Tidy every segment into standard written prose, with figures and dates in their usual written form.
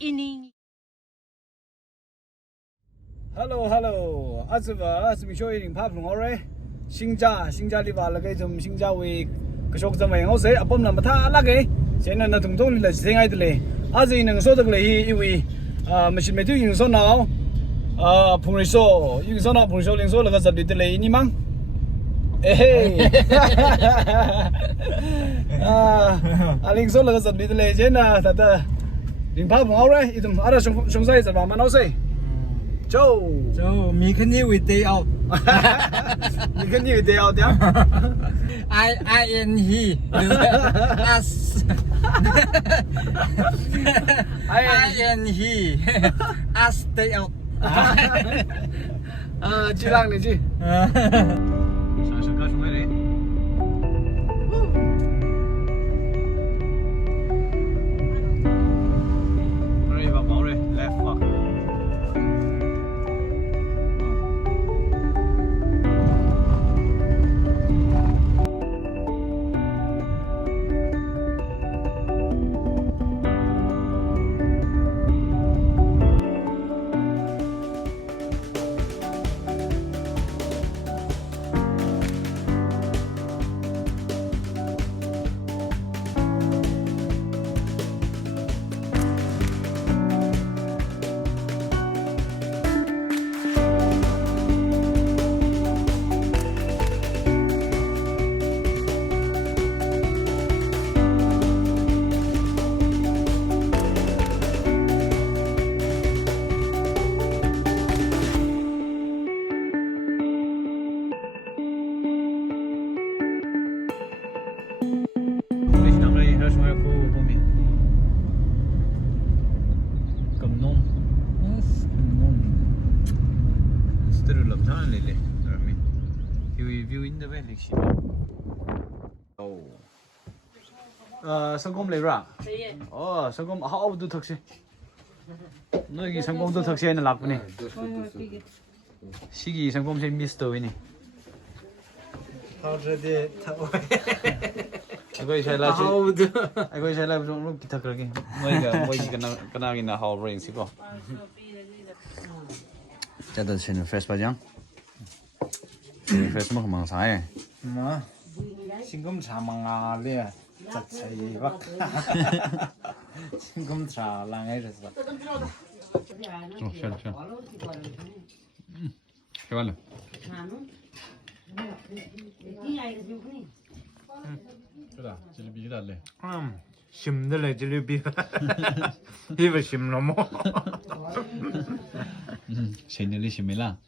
inning. Hello. Azwa azmi showing phap long ore. Singja li ba la kai jum singja we kshok jam mai ngose apom na matha la ge. Sena na tung tong la singai de. Azi nang so de le hi wi machine me tu yin so na. Phung ri so yin so na phung so ling so la ga zat de le ni mang. Eh. Aling so la ga zat de le jena ta ta. Ling phap long ore itum ara shong sai za ba ma no sei. Joe, me can you with day out. You can use day out, yeah? I and he. Us. I and he. Us day out. Chị Lang này chị. Sáng ca xuống đấy. Rồi vào máu rồi, left vào. 성공 레라. 성공 하우도 턱시. 너기 성공도 턱시에는 락분이. 시기 성공세 미스터 위니. Already 타워. 이거 샤라지. 하우드. 이거 샤라 좀 기타 그러게. 뭐이가 뭐이지 그나기나 하우 브레인스고. 자다 신은 프레스 바장. 프레스 먹으면 사해. 뭐? 신금차 망아래. 자체이 박. 신금차 랑해졌어. 샤. 좋아요. 그래, 질비지 달래. 심들래 질비. 이거 심로 뭐. 신들이 심이라.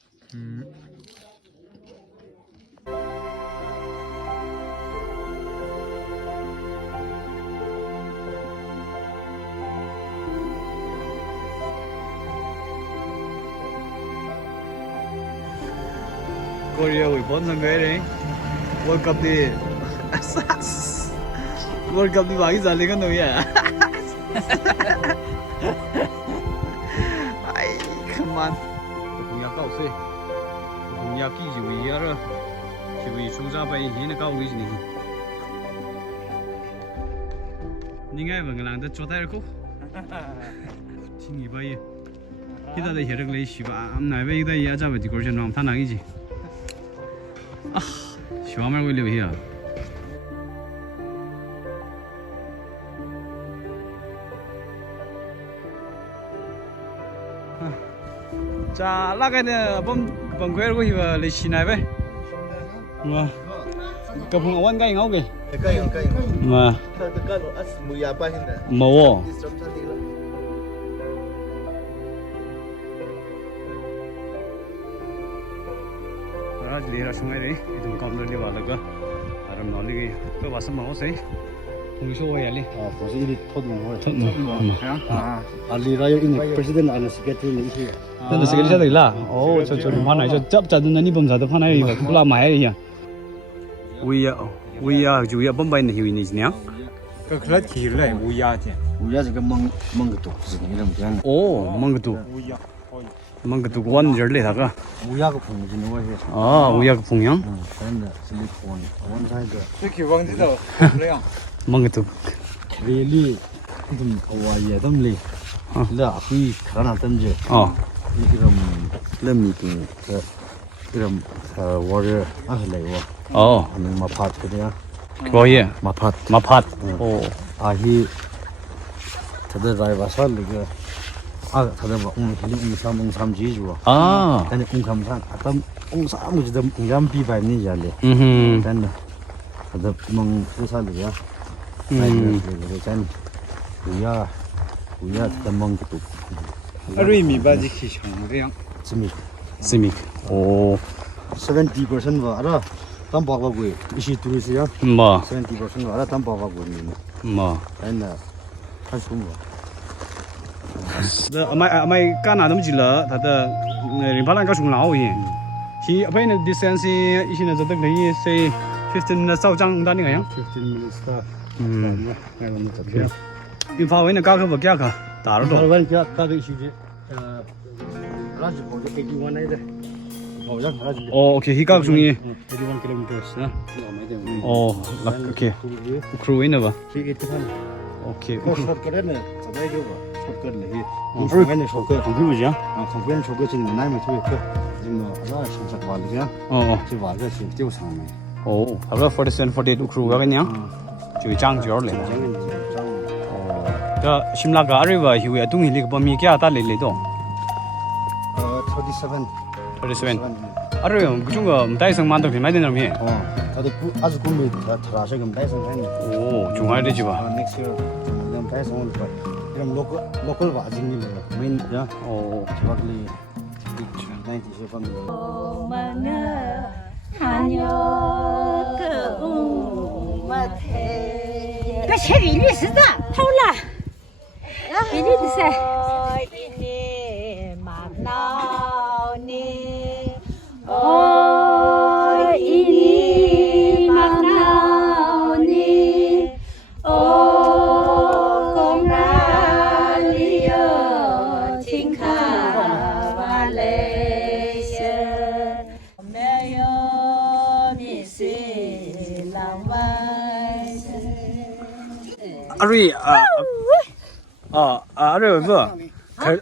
Korea we won sang cái đấy. World Cup đi. World Cup đi vào cái giờ lên cái nồi à. Ai, come on. Không nhớ cậu xí. Không nhớ cái gì vậy rồi. Chỉ vì chúng ta phải hiện cậu cái gì này. Những cái mà người làm được cho tay được không? Chính vì vậy. Khi ta để hiểu được lấy xí ba, hôm nay bây giờ giờ ra về thì có chuyện làm thằng nào cái gì? 시와 말고 일려 해야. 자, 나가는 범 괴로 이거 리시나 배. 뭐. Kapung awan kain ngau ke? Kain. Ma. Tekan as muya pa hinda. Mawo. Disruption dila. Lira sungai ni, itu kam dari bawah ke, aram noli ke, tu bahasa mau sih, fungsi apa ya li? Fungsi ini thot mau. Lira ini presiden ana secretary ni sih. Nanti sekali saya lah. Oh, cocok di mana? Cocok jatuh nanti bom jatuh mana ini? Pula mahal ya. Uya juga Bombay ni hiu ni sini ya. Kekelat kiri uya je. Uya juga menggetuk sini dalam kan. Oh, manggetu. mangketuk wan jerle thaka 우야 그 풍지 누가 해. 아 우야 그 풍양 근데 실리콘 원 사이드 이렇게 왕지도 그래요. mangketuk really 좀 와예 덤리 là khi khả năng tâm gì 이런 렘미팅 이런 warrior 아슬레고 아니 마팟 그냥 뭐예 마팟 오 아히 다들 라이바살 이게 다들 뭐 웅삼 지주와 아 근데 웅삼산 아담 웅삼 지도 웅삼 비바니 잘래 근데 다들 멍 수살이야 짠 우야 다들 멍 그도 아루이미 바지키 샹그냥 스미 오 70% 와 알아 담 바가고 이시 두르시야 뭐 70% 와 알아 담 바가고 뭐 아니나 하수모 아마이 까나 넘지라 다다 림팔랑 가중 나오이 히 아베는 디스턴스 이시나 저덕 내이 say 15 minutes sau장 다니 가요 15 minutes 다 내가 못 잡게 인파웨는 가가 겨 다르도 알반 가가 이시지 라지 보고 81 아이데 보자 라지 오 오케이 히각 중이 81 kilometers 오 오케이 크루이나 봐 시기트한 오케이 숏거는 저다이고 숏거는 이 공부는 숏거 공부지야 공부는 숏거는 나이면 되고 지금 하나 신작 발이야 지 발가 지금 뛰어 상매 오 아까 47 48 크루가 그냥 저기 장저래 자 심라가 아리바 히웨 둥이 리가 범이 꺄 달레레도 37 아르요 그중가 다이성 만도 비마이 되는 미 다들 아주 꿈이 다라서 금 다이성 하니 오 중화에 되지 봐 next year 좀 다이성 올 거야 그럼 로컬 바징이 메인 야 오 저기 97 mana hanya keumat cái xe bị đi sứt à thâu là bị đi xe ini makna ni oh ini makna ni oh con ra liyo chính khả và lệ mẹ yo mi si lang vai 아리 아리 그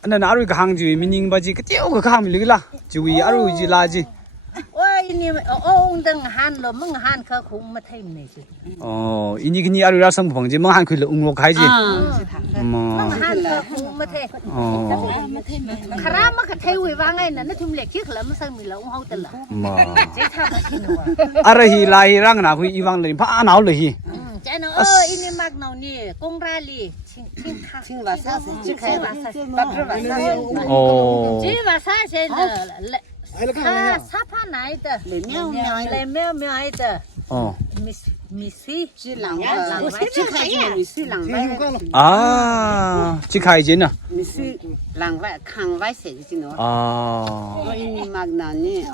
나 아리 그 항주 민닝 바지 그 띄우 그 함 리라 주위 아리 지 라지 ôi ni ông đừng han rồi mừng han khờ cũng mà thêm này chứ 이니 그니 아리라 성 봉지 뭐 한글 웅로 가지 mừng han khờ cũng mà thêm khả ra mà cái theo vang này nó thum lệ chiếc là nó sang mình là ông hậu tên là 뭐 chế tham là xin rồi 아라히 라히랑 나후 이방 리 파 나올레히 chế nó ini mag nào nè công ra li chinh và sa chinh khai và sa bắt rồi và sa 오 chỉ và sa sẽ là sa pha này tờ lấy mèo mèo ấy tờ 어 Missy lang chinh khai gì Missy lang vai 아 지카이제나 Missy lang vai khang vai sẽ gì nữa 아 ini mag nào nè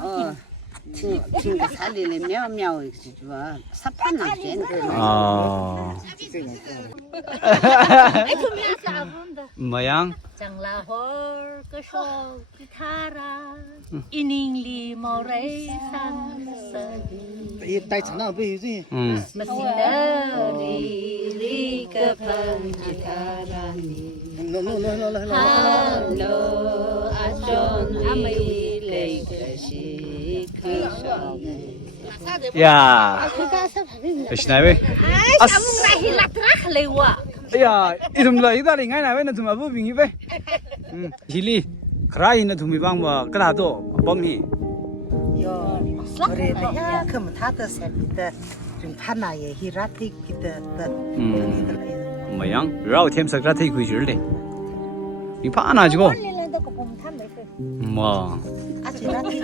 chinh cái sa li lấy mèo mèo gì chứ sa pha nào trên 아 ấy không biết sao không đó 뭐양 chẳng là hor cái show guitar ining li màu rây sang 이 다이 차나 베이지 mà xin đỡ đi cái phần guitar hello John ami lấy cái gì cái 야 시나베 ai sao mong lại lắc rắc lấy quá 야 이름라 이달이 ngay nào bên thùng abu bingi be hili krai na thumi bang ba kala to bomhi 그래 내가 그럼 다들 셉니다 좀 하나에 히라티 기다 뭐양 rau thêm sắc ra thấy quy chữ đi đi phá nào chứ cô lên tôi cũng không tham đấy mà 아지라티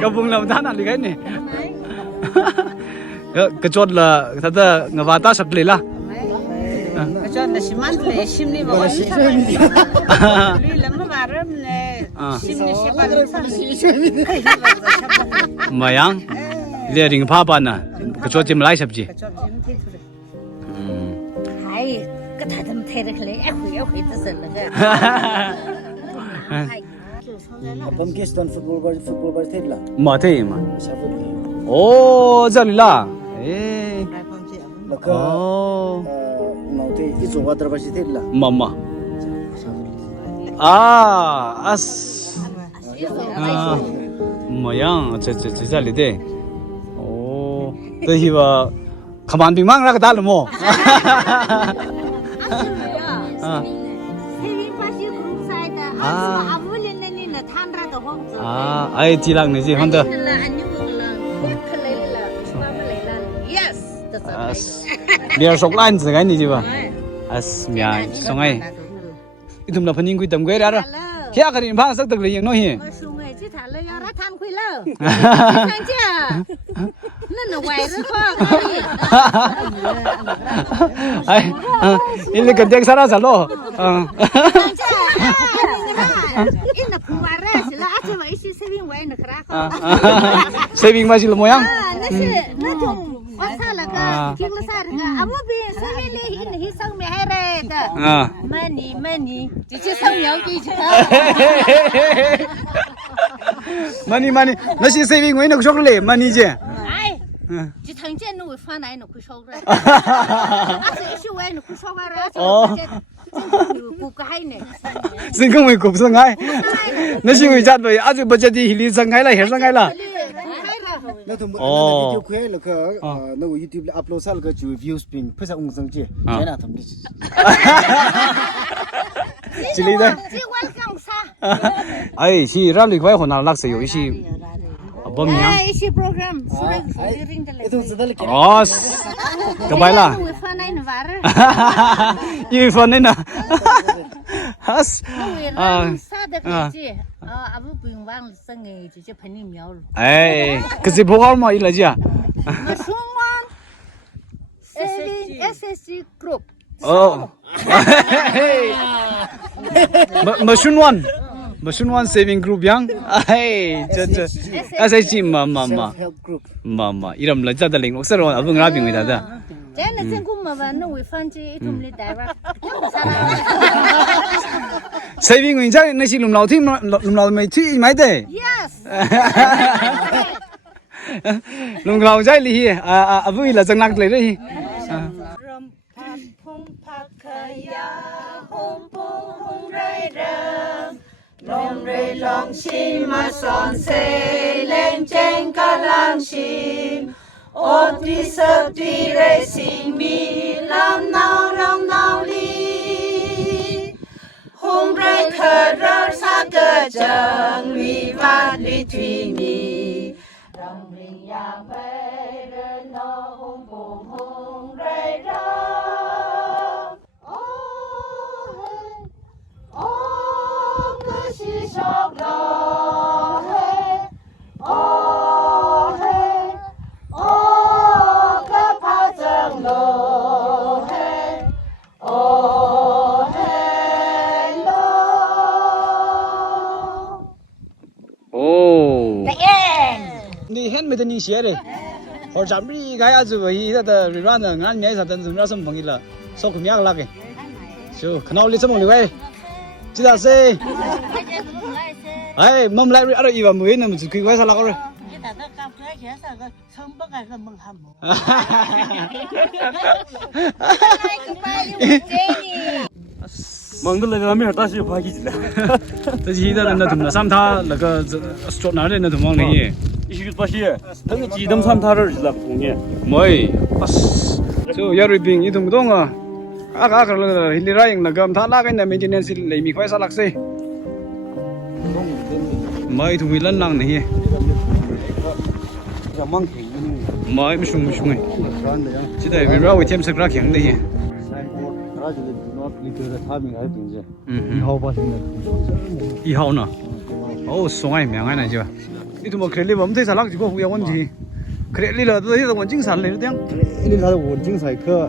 cái vùng làm than là cái này cái chốt là thật là người ta ta sắp lấy la 저 심한데 심리 먹어 우리 너무 말음네 심리 쉐바는 뭐양 이제 링 파바나 cái chốt chim lại sắp gì hay cái thằng thầm thề được lấy ép hủy tôi giật là cái 범키스탄 풋볼 테일라 mà thế mà 오 잘라 에 그 오 노테 이조 와드바시 테일라 마마 아, 아스. 아, 모양 저 자리대. 오, 더히와 가만 빙망 라가 달로 뭐. 아, 아이 지랑네지 혼자. 아스. Biar sok lain sekai ni jiwa. As mia songai. Itu mula pening kui tam kui ada. Kia karin phang sak tak liyeng no hi. Sungai chỉ thả lời ra tham khui lơ. Thằng chưa? Nên là quay rất khó. Ai, ini kendek sana salo. Thằng chưa? Ini nak keluar sila aja mai isi saving way nak kerah. Saving masih moyang. Nasi, nasi Wasa lah kan, kira besar kan. Abu bi, saya ini hisang mehere dah. Money, cici sang yang cici. Money, nasi saving way nak sok le, money je. Ai, chỉ thằng trên nuôi pha này nó cứ sâu rồi. Ase isi way nó cứ sâu rồi. Ase cục cái này. Xin không phải cục sang ngay. Nasi way chặt vậy, ase budget đi hili sang ngay là hết sang ngay là. nó thùng video khuê là cái nó YouTube upload sang cái chủ views pin phải sao ung sang chứ cái nào thùng đi chỉ lý đây chỉ quan trọng sao ai chỉ ra lịch quay hồi nào lắc sẽ có chỉ bấm nhá isi program sudah ring itu sudah lagi oh cái bài là nuôi pha này nó var như phần này nè has nuôi sa được gì abu bình vang sang nghề chỉ phải niệm nhau ai cái gì bộ mà ít là gì à mà xuống one SSC group Machine one saving group yang ai这 SSG嘛 이름 là 자다 링 옥서로 아부 라빙 위다다 쟤는 생군마 반는 왜 판지 이tum리 다이바 saving win장 내시 룸라우 팀 룸라우 메티 마이데 yes 룸라우 자이 리 아부 이라 정락 le ri Long rơi long chim mà son xe lên trên cả làng chim ô tuy sợ tuy rơi xin mi làm nào li hôm rơi khờ rơi xa cơ chẳng lùi vát lùi thủy mi rong rình ya bay rơi nó hôm rơi rơi sọc đỏ các pha chẳng lô你很没得你写的，或者你该要做一个的软的，俺面上等着那什么朋友了，少可面个那个，就看到你怎么的喂，知道噻？哎，我们来二一万没那么就可以为啥那个人？忙的那个没有大事发起来，这是的那同那三他那个做哪的那同往里，一些发些，那个鸡蛋三他这是那同年，没，就要瑞饼一同不动啊，那个你来用那个他那个那maintenance里面快啥那些。mới thu lần năng này mới sung này chỉ để vì rồi thêm sức ra khiển đây y hậu nè ô sung ai miệng ai này chưa đi tụi mình kể bấm thấy sao lắc chỉ có phụ vấn gì kể đi là tôi thấy là chính sản này tiếng ini là chính sản cơ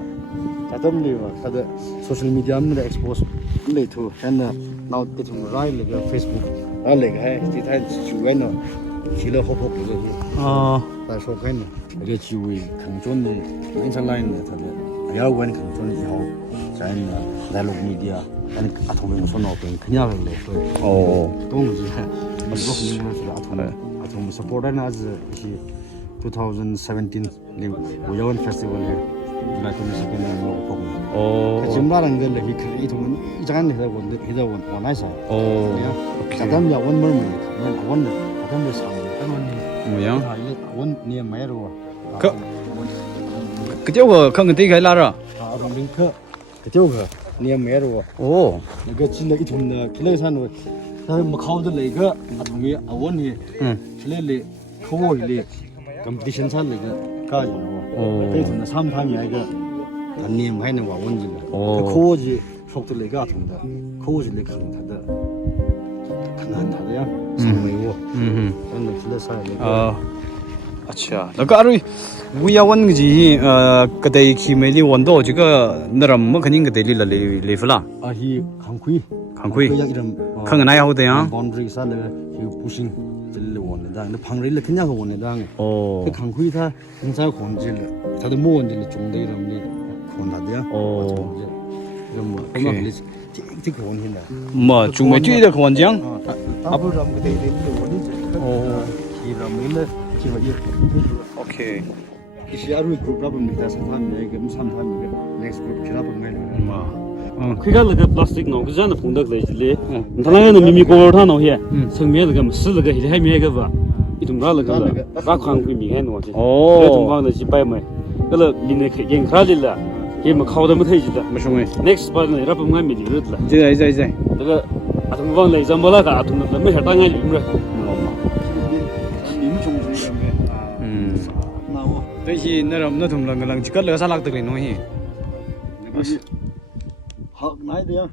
tại tâm lý mà tại social media mình đã expose lấy thu hay là nào để chúng rai là Facebook à lấy cái thì thay chủ yếu nó chỉ là hộp cái gì tại sao cái này cái chủ yếu khẩn trương này những cái line này thật là quan khẩn trương gì hậu cái này đại lục media anh thông minh số nào bên cái nhà này thôi đúng rồi mình có không biết là thông support anh là 2017 live Uyawan festival July 22nd mo ko. 오. Jimlaran gel hi kri to I jagan ni da won nice. 오. Kadam ya one more minute. One kadam ya sam. 뭐야? One near Mayro. 그저거 큰 되게 라라. 아, 링크. 그저거 near Mayro. 오. 이거 진짜 이 돈나 길에서는 뭐 카우드 레이가 아동이 아원이 클레리 코어리 컴피티션 살레가 가지고 오. 그래서 3판이 아이가 단님 하는 거 원지 오. 코어지 속도 레가 아동다 코어지 레가 한다 단단하다야 상매고 그런 클래스에 아. अच्छा लगा अरे बुया वन जी कदे की मेली वंदो 지가 नरम म खनिंग कदे ली ले फला 아히 강쿠이 강쿠이 이름 강나야 호대야 바운더리 살레 이 부싱 딜레 원다 근데 방리를 그냥 원다 오. 그 강구이다 인사 건질 다들 뭐 원질 종대 이름이 건다대야 이런 뭐 엄마 글리지 틱틱 원hin다 뭐 중매 뒤에 그 원장 아브람 그때 원이지 오. 이름을 지금 이 오케이 이시아루 그룹 라브입니다 사람 내가 무슨 사람이게 넥스트 그룹 기라브 메일 그가르가 플라스틱 노 그잖아 풍덕 레질리 나나는 미미고 타노 해 성면가 무슬가 해 해미가 봐 이tum라가 라칸 그 미해 노지 오. 동강의 지바이메 그래 미네 겐 크라질라 게임 카우더 못 해지다 무슨 넥스트 바는 라브 마미 리르트라 이제 내가 아tum방 레 잠발아가 아tum나 매 해당이 리므라 이미 종중이라며 나와 대시 너럼 너 동랑 지가 러 살락 들이 노히 학 나이데야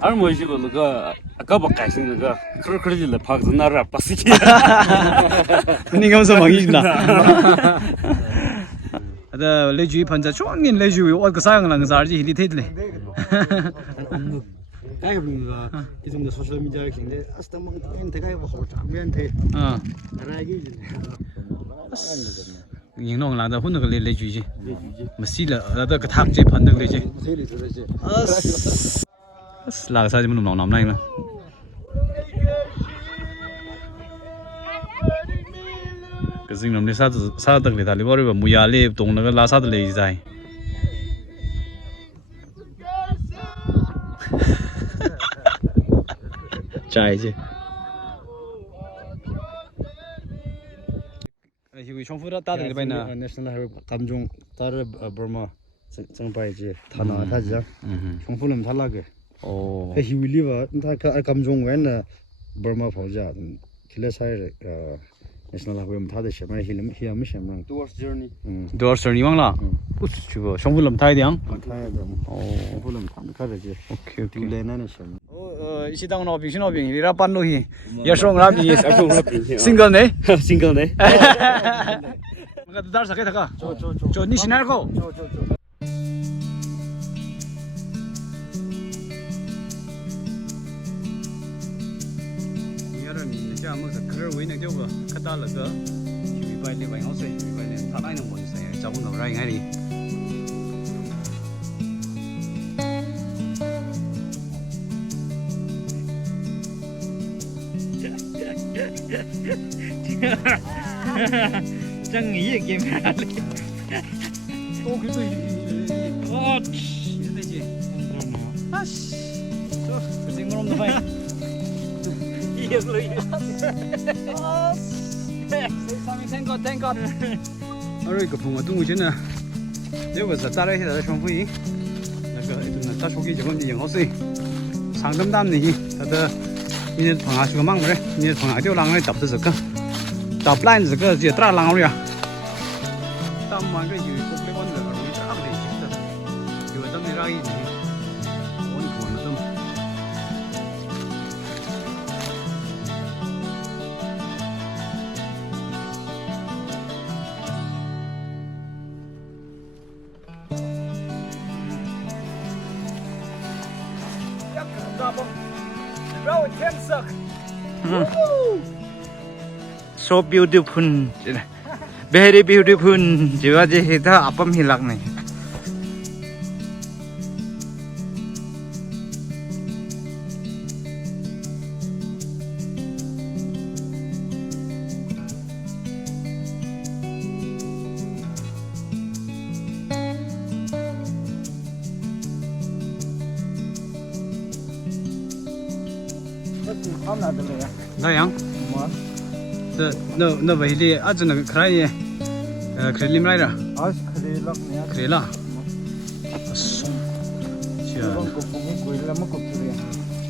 알모시고 그가 아까 바까신 그가 크르크르질라 박즈나라 빠시키 니가 무슨 망이신다 ada leju panza chongin leju wa ka sayang lang zarji hili thedle cái mình cái trong social media thì asta mang em thấy cái họ chạm bên thế cái gì yin nong lang da hun ga le leju ji ma si la da ka thak je phan da le je thế thì rồi chứ as la sa ji mun nong nam nai la cái gì nằm đây sa đặc biệt là lý bảo mùi à lê tung nó cái lá sa đặc biệt dài trái chứ thì trong phút đó ta được bên nào national highway 감종 따르 버마 정바이지 타나 타자 총풀름 탈라게 오 그 히윌리와 다 감종 when 버마 포자 킬레사이 national highway 타데 셔마 힐름 히암 셔마 towards journey door sir ni mang la us chu trong phút làm thay đi ang 타야 오 총풀름 탐 가르지 okay okay 딜레나는 셔마 이시 당 나비 신호빙 이라 반로히 여성 라비 싱글 네 싱글네 뭔가 달 사게 다가 저 니시날 거 여러분 이제 아무 그럴 위는 되고 카달라가 주위 빨리 와이 오세 주위 빨리 타나이는 원세 잡은 거 라인 하리 chẳng nghĩ game ra 또 그래도 이래 되지 아씨 저 생각 없는 바이 땡거 어이 그 붕어 둥이 전에 여기서 따라 해다 총부이那个이제 다 속이 저건 이제 영어세 상담 담니 다들 이제 방아수가 막 그래 이제 방아dio 랑을 잡도 저거 잡 라인 저거 이제 따라 랑을 야 담만 그 유 포플레몬 거 우리 딱 돼 있어 요 담이 라이 원 보는 좀 So beautiful, very beautiful. Juga je kita apa hilang nih. 好拿的了呀。那样，么？那为的啊，这那个可以，可以领来着，啊，可以了，你可以了。是，我不贵了，么贵的呀？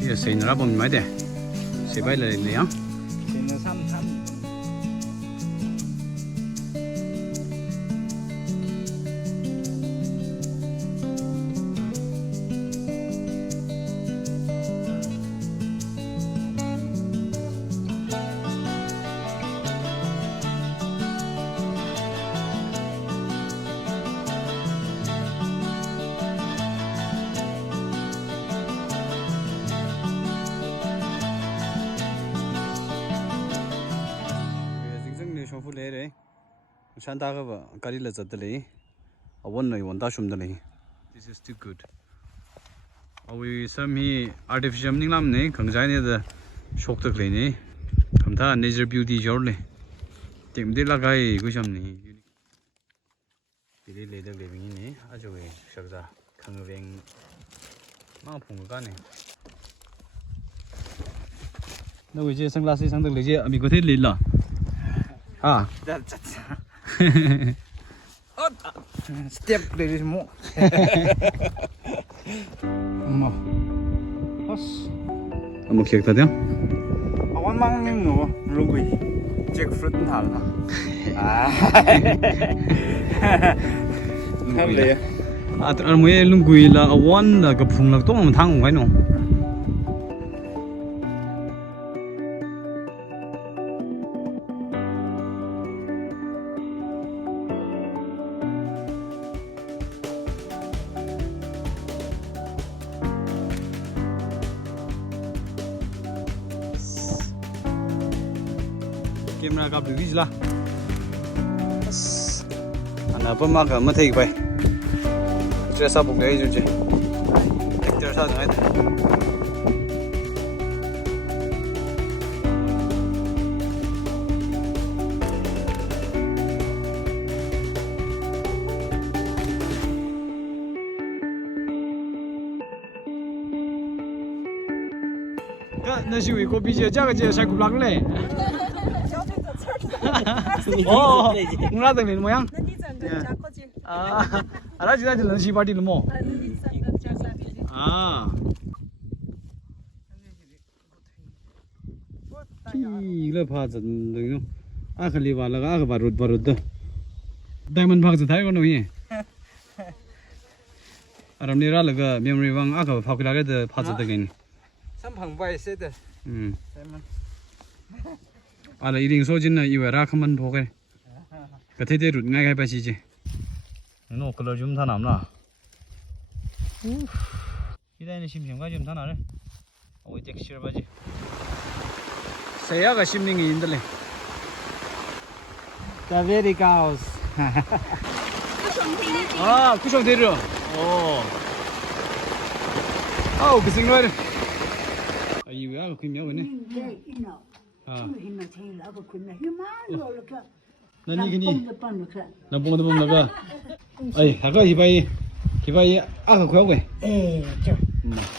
这个谁那不买的？谁买来的呀？现在3。山大个吧，咖喱了在这里，啊，温了温大熊的里。This is too good. 啊，为什么 artificial 你那么呢？刚才那个 shock 的里呢，看它 nature beauty 角嘞，对不对？那个为什么呢？这里来的里面呢，啊就会晓得，看个边，哪碰个干呢？那为这上拉西上的里这，阿米个天来了，啊。Step dari semua. Mau. Os. Kamu kiek tadi? Awan mang ni no, lugui. Jackfruit thal na. Thal le. At mo ye lungui la awan la ka phung lak to ma thang ngai no. Camera ka bugis la. Ana pa ma ka ma thei bai. Che sa bu gai ju che. Actor sa ngai. Ka na shi wi ko bi je ja ga je sai ku lak le. 어, 응라등 내 모양? 아, 알아지 나 지는 시바디 뭐. 아. 이래 봐서 너. 아, 칼리 발라가 아 바루드. 다이먼드 박스 타이고 노이. 아람니라가 메모리 왕 아까 파크라게 파서 되긴. 삼방바이 세대. 알아 이링 소진나 이외라 컴만 보게 그때대 룻 ngay 바시지 너 컬러 좀 다 남나 이다는 심심가 좀 다 나래 어이 텍스처 바지 세야가 심닝이 인들래 The very cows. 아 구성 데려 아우 그 생각을 이외가 그 명언네 아 nani gini na bung da bung naga ai haga hibai aga khwa we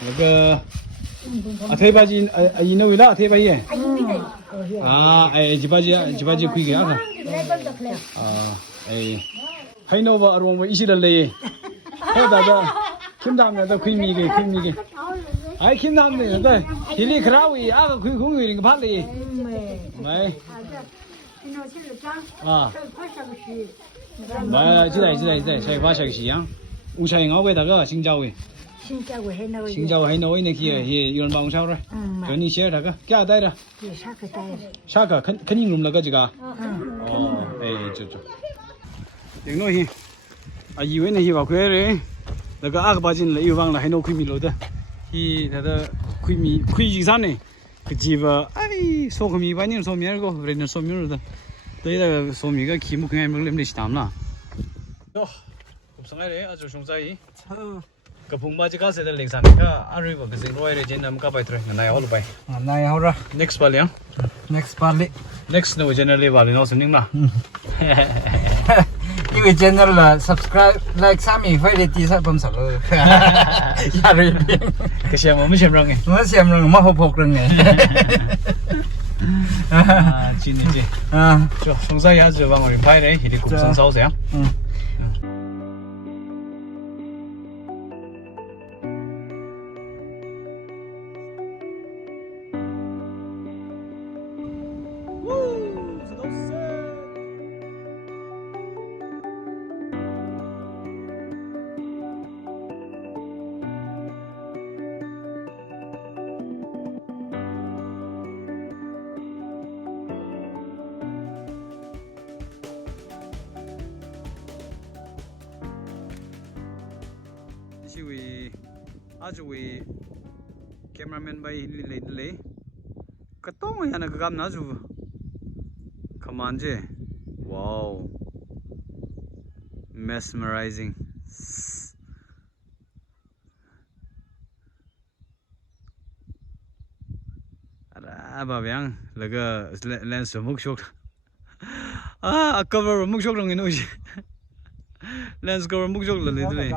naga athai baji ai no ila athai bai ai jibaji kui ga aga ai hai no ba arong ba isi da le he da kim dam na da kui mi ge ai kim dam ne da hili krawi aga kui khung wi ring ba le mai啊，买这台，才发小西洋，五千澳币大个新价位还новый那些有人帮手了，就你写那个，给他带的，啥个肯定用那个这个，哦，哎，就，顶多些，啊，以为那些话快嘞，那个阿个把进来又忘了，还弄亏米了的，他的亏几三呢？그 집아 아이 소금이 많이 소미하고 그래는 소미로다 너희가 소미가 기무 그냥 먹으면 되지 담나 너 곱상하래 아주 송사이 그 봉바지 가서 될 랭산가 아르고 그 생로에를 제남 가바이트라 나야 올바이 나야 오라. next 발이야 Next parli. next no generally 발이 너 선닝나 이거 cái channel là subscribe like sao mình phải để tí sao bấm sẵn rồi ya rồi bien 可惜我们先让哎， nó xem rồi mà hộp hộp rồi này 啊，进的进， à 就松山鸭子往我们拍的，一点共生烧这样。 是为aja为 cameraman bay le le katong ya na gam na ju kamanje wow mesmerizing ara ba byang laga lens muk shok cover muk shok rong ino lens cover muk shok le le